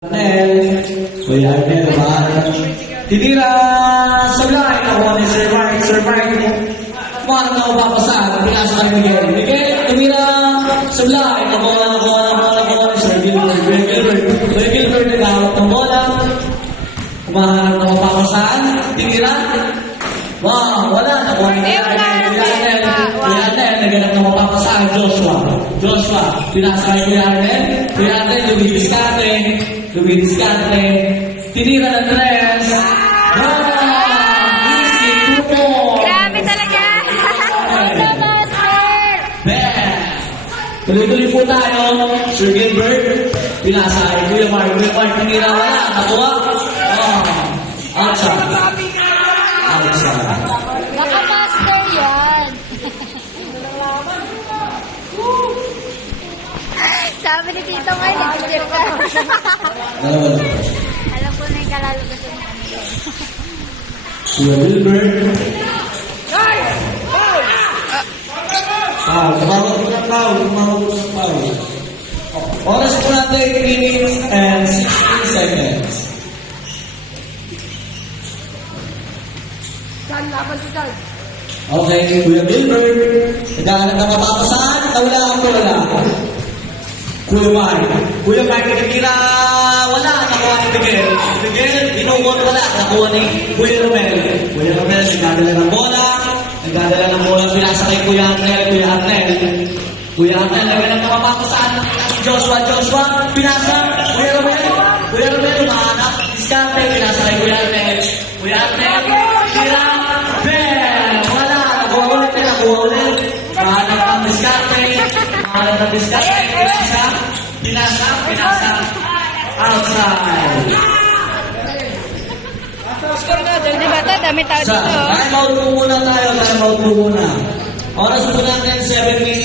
Arnel, Kuya Arnel, ba? Tinira sa line ako ni Sir Mark, Sir Mark, Mark na mapapasa, tinira sa kay Miguel. Miguel, tumira sa line, ako na, ako na, ako na, ako na, Sir Gilbert, Sir Gilbert, Sir Gilbert, nagawat ng bola, kumahanap na mapapasaan, tinira, Wow, wala. Nakuha ni Eh, Kuya Arnel, naghanap ng mapapasaan, Joshua. Joshua, pinasa kay Kuya Arnel, Kuya Arnel, lumidiskarte, lumidiskarte, tinira ng tres. Wow! Easy. Grabe talaga! Tuloy-tuloy po tayo. Sir Gilbert, pinasa kay Kuya Mark. Kuya Mark, tinira wala. Nakuha. Oh. Outside. Sabi ni Tito nga, nag-cheer ka. Lang. Alam ko na yung kalalabasan niya. Kuya Gilbert. Foul. Tumawag po ng foul. Tumawag po ng foul. Oras po natin 3 minutes and 16 seconds. Okay, Kuya Gilbert. Naghahanap na mapapasaan. Nawala ang wala. Kuya Mark. Kuya Mark, nakikira wala. Nakuha ni Miguel. Miguel, inuwot wala. Nakuha ni Kuya Romel. Kuya Romel, nagdadala ng bola. Nagdadala ng bola. Pinasa kay Kuya Arnel. Kuya Arnel. Kuya Arnel, naghanap na mapapasaan. Si Joshua, Joshua, pinasa. Kuya Romel. Kuya Romel, umahanap. Diskarte, pinasa kay Kuya Arnel. Kuya Arnel, Mahanap ang diskarte. Pinasa. Pinasa. Pinasa. Outside. Di ba ito? Dami tao Sa dito. time out po muna tayo. Time out po muna. Oras po natin 7 minutes